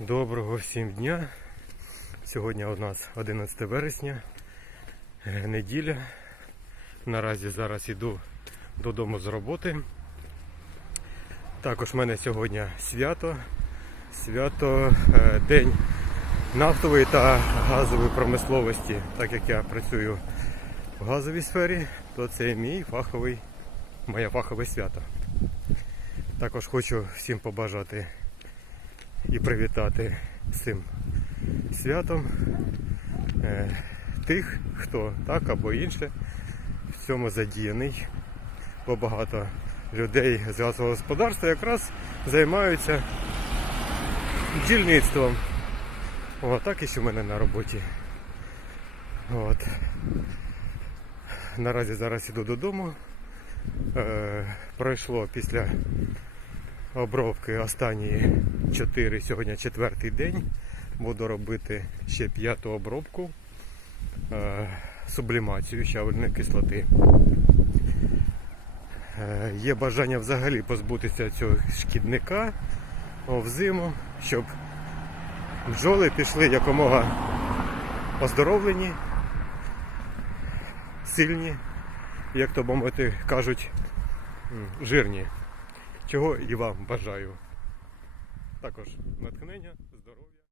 Доброго всім дня. Сьогодні у нас 11 вересня, е, неділя. Наразі зараз іду додому з роботи. Також в мене сьогодні свято. Свято е, День нафтової та газової промисловості. Так як я працюю в газовій сфері, то це мій фаховий, моє фахове свято. Також хочу всім побажати і привітати з цим святом е, тих, хто так або інше в цьому задіяний. Бо багато людей з газового господарства якраз займаються бджільництвом. О, так і що в мене на роботі. От. Наразі зараз іду додому. Е, пройшло після обробки останні 4, сьогодні четвертий день. Буду робити ще п'яту обробку е, сублімацію щавельної кислоти. Е, є бажання взагалі позбутися цього шкідника взиму, щоб бджоли пішли якомога оздоровлені, сильні, як то би мовити кажуть, жирні чого і вам бажаю. Також натхнення.